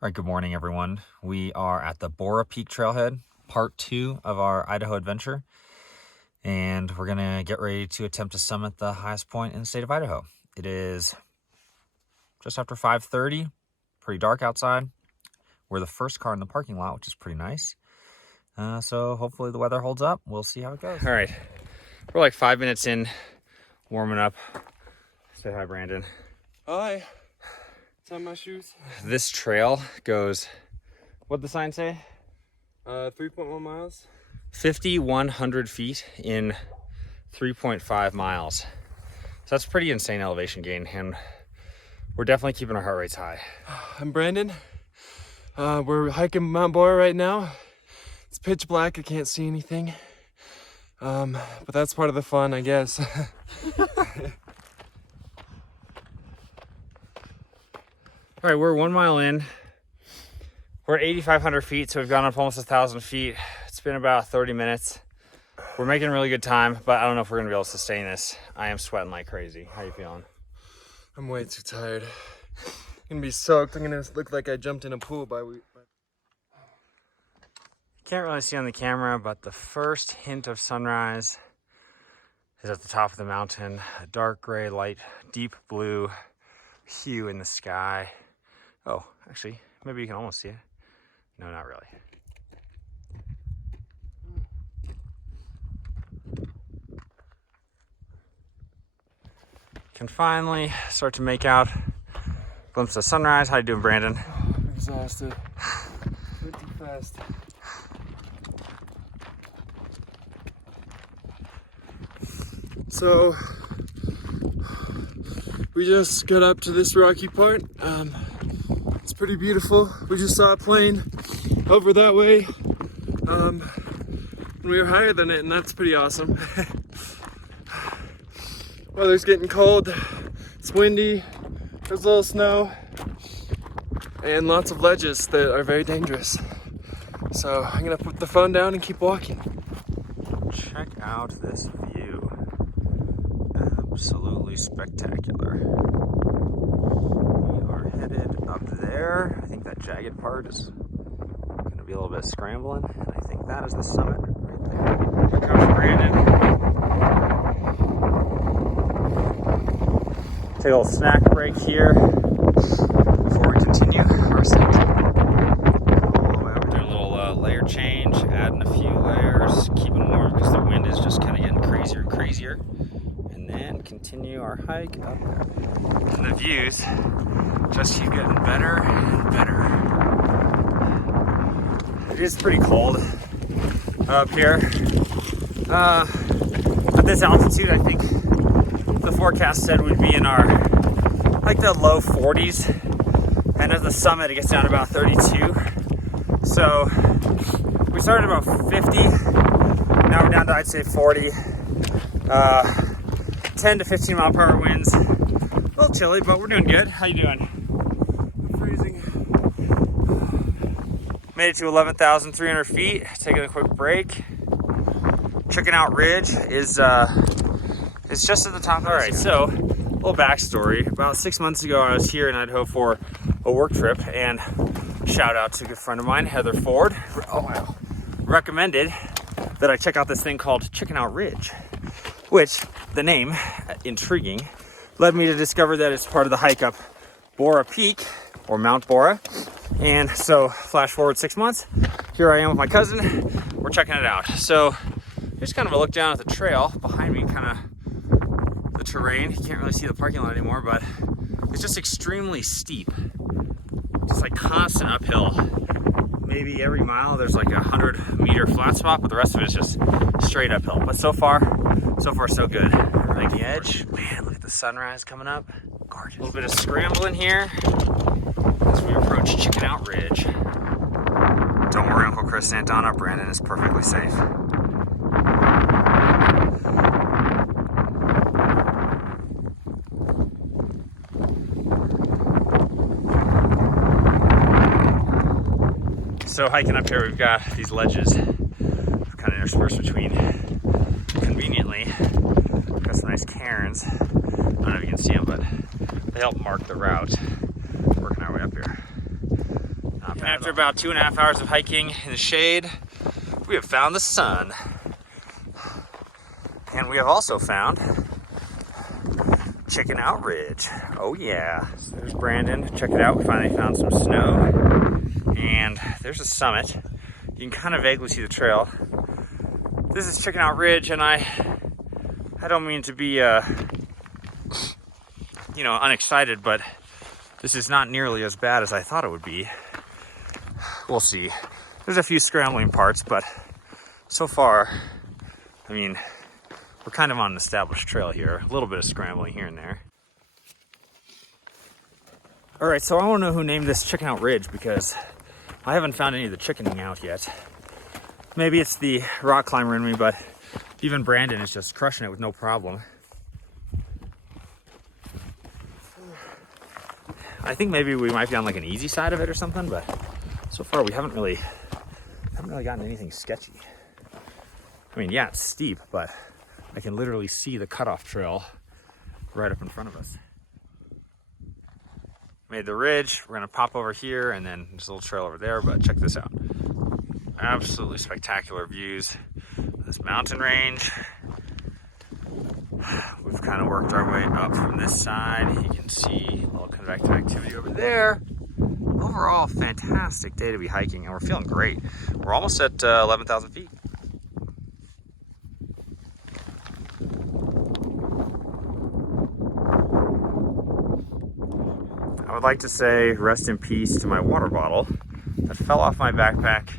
All right, good morning, everyone. We are at the Borah Peak Trailhead, part 2 of our Idaho adventure, and we're going to get ready to attempt to summit the highest point in the state of Idaho. It is just after 5:30, pretty dark outside. We're the first car in the parking lot, which is pretty nice. So hopefully the weather holds up. We'll see how it goes. All right, we're like 5 minutes in, warming up. Say hi, Brandon. Hi. Tie my shoes. This trail goes, what'd the sign say? 3.1 miles. 5,100 feet in 3.5 miles. So that's pretty insane elevation gain, and we're definitely keeping our heart rates high. I'm Brandon. We're hiking Mount Borah right now. It's pitch black, I can't see anything. But that's part of the fun, I guess. All right, we're 1 mile in. We're at 8,500 feet, so we've gone up almost 1,000 feet. It's been about 30 minutes. We're making really good time, but I don't know if we're gonna be able to sustain this. I am sweating like crazy. How you feeling? I'm way too tired. I'm gonna be soaked. I'm gonna look like I jumped in a pool Can't really see on the camera, but the first hint of sunrise is at the top of the mountain. A dark gray, light, deep blue hue in the sky. Oh, actually, maybe you can almost see it. No, not really. Can finally start to make out a glimpse of sunrise. How you doing, Brandon? I'm exhausted. Pretty fast. So we just got up to this rocky part. It's pretty beautiful. We just saw a plane over that way. And we were higher than it, and that's pretty awesome. Weather's getting cold. It's windy. There's a little snow. And lots of ledges that are very dangerous. So I'm gonna put the phone down and keep walking. Check out this view. Absolutely spectacular. We are headed up there. I think that jagged part is gonna be a little bit scrambling. And I think that is the summit right there. Here comes Brandon. Take a little snack break here before we continue our ascent. Do a little layer change, adding a few layers, keeping warm because the wind is just kind of getting crazier and crazier. And then continue our hike up there. And the views just keep getting better and better. It is pretty cold up here. At this altitude, I think the forecast said we'd be in our, like the low 40s. And at the summit, it gets down to about 32. So we started about 50. Now we're down to, I'd say, 40. 10 to 15 mile per hour winds. A little chilly, but we're doing good. How you doing? I'm freezing. Made it to 11,300 feet. Taking a quick break. Checking out Ridge is just at the top. All right, so a little backstory. About 6 months ago, I was here in Idaho for a work trip, and shout out to a good friend of mine, Heather Ford, recommended that I check out this thing called Checking Out Ridge, which the name, intriguing, led me to discover that it's part of the hike up Borah Peak, or Mount Borah. And so flash forward 6 months, here I am with my cousin, we're checking it out. So here's kind of a look down at the trail behind me, kind of the terrain. You can't really see the parking lot anymore, but it's just extremely steep. Just like constant uphill. Maybe every mile there's like 100-meter flat spot, but the rest of it is just straight uphill. But so far so good. Like the edge, man, look at the sunrise coming up. Gorgeous. A little bit of scrambling here as we approach Checking Out Ridge. Don't worry, Uncle Chris Santana, Brandon is perfectly safe. So hiking up here, we've got these ledges kind of interspersed between, conveniently, got some nice cairns. I don't know if you can see them, but they help mark the route. Working our way up here. After about 2.5 hours of hiking in the shade, we have found the sun. And we have also found Chicken Out Ridge. Oh yeah. So there's Brandon. Check it out. We finally found some snow. And there's a summit. You can kind of vaguely see the trail. This is Chicken Out Ridge, and I don't mean to be unexcited, but this is not nearly as bad as I thought it would be. We'll see. There's a few scrambling parts, but so far, I mean, we're kind of on an established trail here. A little bit of scrambling here and there. All right, so I want to know who named this Chicken Out Ridge, because I haven't found any of the chickening out yet. Maybe it's the rock climber in me, but even Brandon is just crushing it with no problem. I think maybe we might be on like an easy side of it or something, but so far we haven't really gotten anything sketchy. I mean, yeah, it's steep, but I can literally see the cutoff trail right up in front of us. Made the ridge. We're gonna pop over here, and then there's a little trail over there, but check this out. Absolutely spectacular views of this mountain range. We've kind of worked our way up from this side. You can see a little convective activity over there. Overall, fantastic day to be hiking, and we're feeling great. We're almost at 11,000 feet. I would like to say rest in peace to my water bottle that fell off my backpack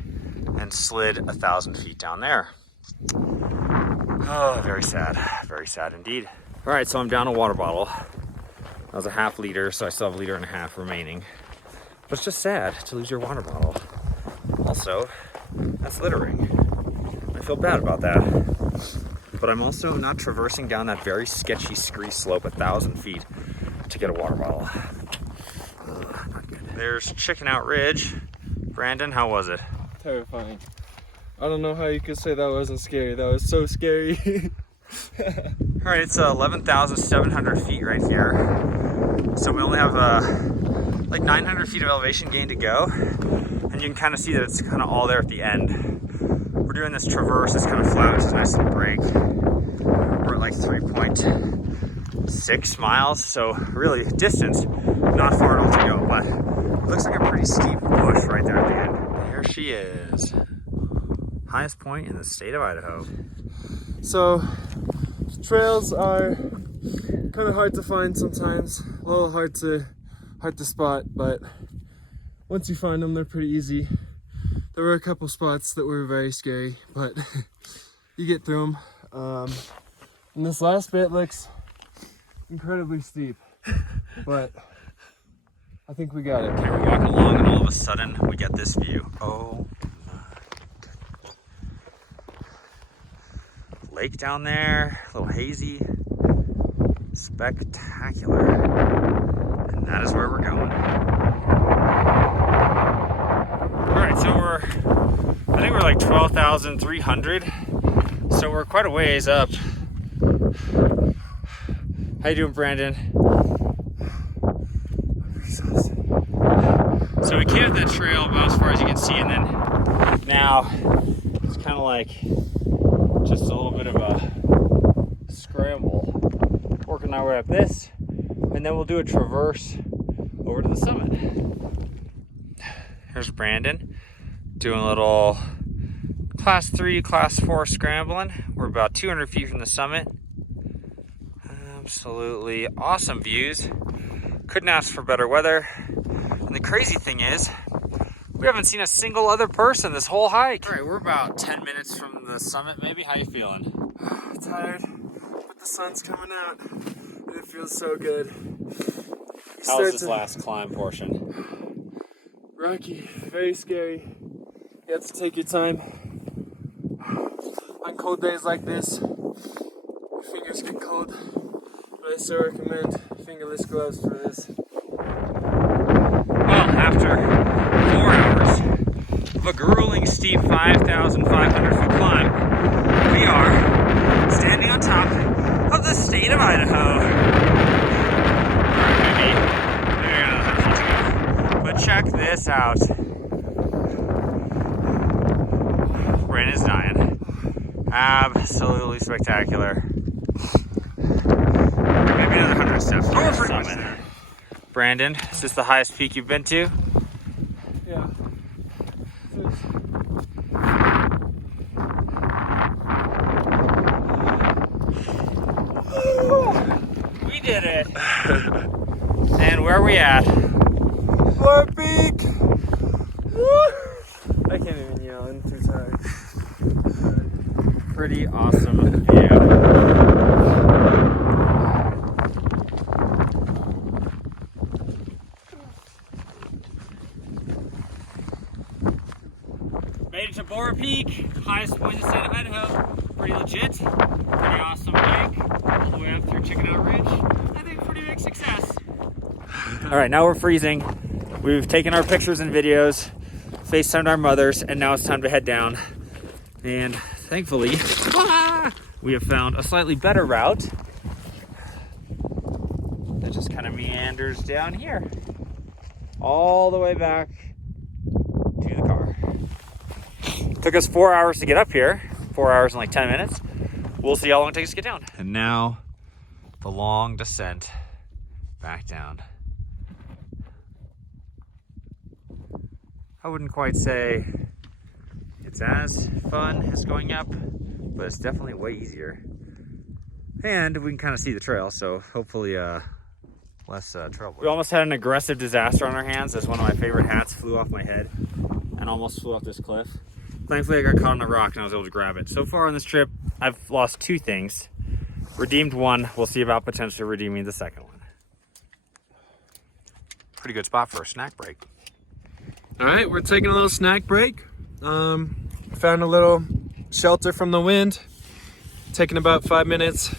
and slid 1,000 feet down there. Oh, very sad indeed. All right, so I'm down a water bottle. That was a half liter, so I still have 1.5 liters remaining. But it's just sad to lose your water bottle. Also, that's littering. I feel bad about that. But I'm also not traversing down that very sketchy scree slope 1,000 feet to get a water bottle. Not good. There's Chicken Out Ridge. Brandon, how was it? Terrifying. I don't know how you could say that wasn't scary. That was so scary. All right, it's 11,700 feet right here. So we only have like 900 feet of elevation gain to go. And you can kind of see that it's kind of all there at the end. We're doing this traverse, it's kind of flat, it's a nice little break. We're at like 3.6 miles, so really distance, not far at all to go, but it looks like a pretty steep push right there at the end. There she is. Highest point in the state of Idaho. So, trails are kind of hard to find sometimes, a little hard to spot, but once you find them, they're pretty easy. There were a couple spots that were very scary, but you get through them. And this last bit looks incredibly steep, but I think we got it. Okay, we're walking along, and all of a sudden we get this view. Oh my goodness. Lake down there, a little hazy, spectacular. And that is where we're going. All right, so I think we're like 12,300. So we're quite a ways up. How you doing, Brandon? So we came up that trail about as far as you can see, and then now it's kind of like just a little bit of a scramble. Working our way up this, and then we'll do a traverse over to the summit. Here's Brandon doing a little class 3, class 4 scrambling. We're about 200 feet from the summit. Absolutely awesome views. Couldn't ask for better weather. And the crazy thing is, we haven't seen a single other person this whole hike. All right, we're about 10 minutes from the summit, maybe. How you feeling? Tired, but the sun's coming out, and it feels so good. How was this last climb portion? Rocky, very scary. You have to take your time. On cold days like this, your fingers get cold, but I still recommend fingerless gloves for this. Well, after 4 hours of a grueling steep 5,500 foot climb, we are standing on top of the state of Idaho. Maybe another 100 feet to go. But check this out. Absolutely spectacular. Maybe another 100 steps to the summit. Brandon, is this the highest peak you've been to? Yeah. We did it. And where are we at? Borah Peak. Woo! I can't even yell. I'm too tired. Pretty awesome view. Made it to Borah Peak, highest point in the state of Idaho. Pretty legit, pretty awesome hike, all the way up through Chicken Out Ridge. I think pretty big success. All right, now we're freezing. We've taken our pictures and videos, FaceTimed our mothers, and now it's time to head down. And thankfully, we have found a slightly better route that just kind of meanders down here, all the way back to the car. Took us 4 hours to get up here, 4 hours and like 10 minutes. We'll see how long it takes to get down. And now the long descent back down. I wouldn't quite say it's as fun as going up, but it's definitely way easier. And we can kind of see the trail, so hopefully less trouble. We almost had an aggressive disaster on our hands as one of my favorite hats flew off my head and almost flew off this cliff. Thankfully, I got caught on a rock and I was able to grab it. So far on this trip, I've lost 2 things. Redeemed one. We'll see about potentially redeeming the second one. Pretty good spot for a snack break. All right, we're taking a little snack break. Found a little shelter from the wind. Taking about 5 minutes.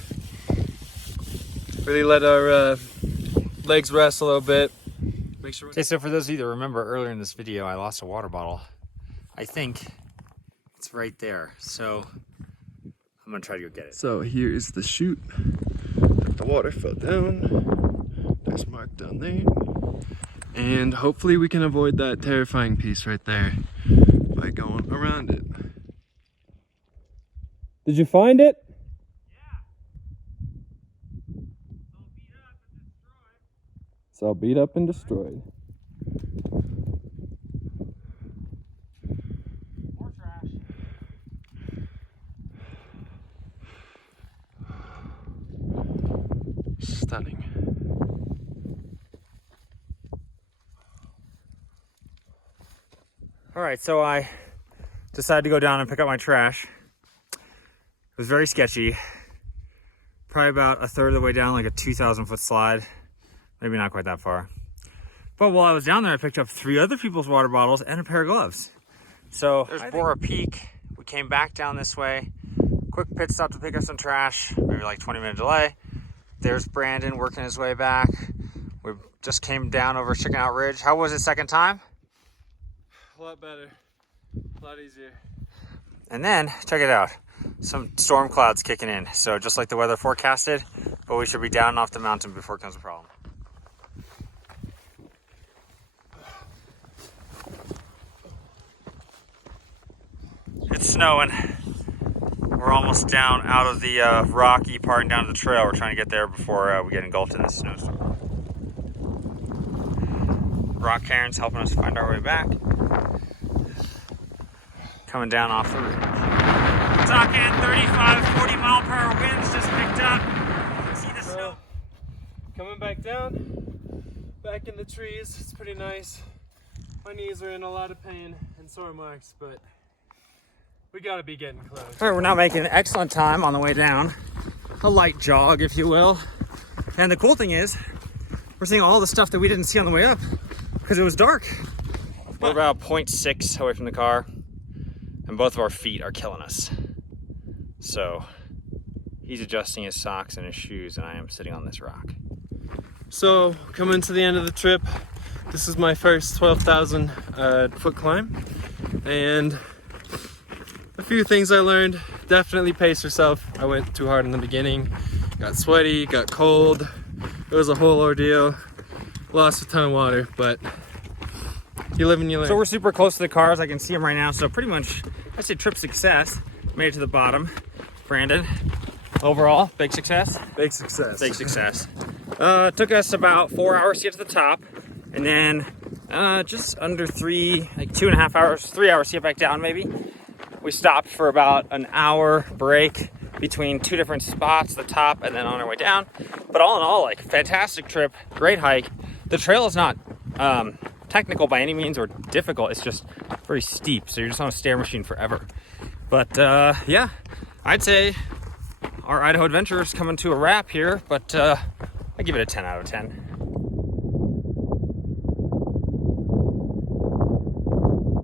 Really let our legs rest a little bit. Make sure. Okay, so for those of you that remember earlier in this video, I lost a water bottle. I think it's right there. So I'm gonna try to go get it. So here is the chute that the water fell down. There's mark down there. And hopefully we can avoid that terrifying piece right there by going around it. Did you find it? It's all beat up and destroyed. More trash. Stunning. All right, so I decided to go down and pick up my trash. It was very sketchy. Probably about a third of the way down, like a 2,000-foot slide. Maybe not quite that far. But while I was down there, I picked up 3 other people's water bottles and a pair of gloves. So there's Borah Peak. We came back down this way. Quick pit stop to pick up some trash, maybe like 20-minute delay. There's Brandon working his way back. We just came down over Chicken Out Ridge. How was it second time? A lot better, a lot easier. And then, check it out. Some storm clouds kicking in. So just like the weather forecasted, but we should be down and off the mountain before it becomes a problem. It's snowing. We're almost down out of the rocky part and down to the trail. We're trying to get there before we get engulfed in this snowstorm. Rock Karen's helping us find our way back. Coming down off the ridge. Talking 35, 40 mile per hour winds just picked up. You can see the snow. Coming back down, back in the trees. It's pretty nice. My knees are in a lot of pain and sore marks, but we gotta be getting close. All right, we're now making excellent time on the way down. A light jog, if you will. And the cool thing is, we're seeing all the stuff that we didn't see on the way up because it was dark. We're about 0.6 away from the car, and both of our feet are killing us. So he's adjusting his socks and his shoes, and I am sitting on this rock. So, coming to the end of the trip, this is my first 12,000 foot climb, and a few things I learned. Definitely pace yourself. I went too hard in the beginning, got sweaty, got cold. It was a whole ordeal. Lost a ton of water, but you live and you learn. So we're super close to the cars. I can see them right now. So pretty much, I say trip success. made it to the bottom. Brandon, overall, big success? Big success. Big success. Took us about 4 hours to get to the top, and then just under 2.5 hours, 3 hours to get back down maybe. We stopped for about an hour break between two different spots, the top and then on our way down. But all in all, like, fantastic trip, great hike. The trail is not technical by any means or difficult. It's just very steep, so you're just on a stair machine forever. But yeah, I'd say our Idaho adventure is coming to a wrap here, but I give it a 10 out of 10.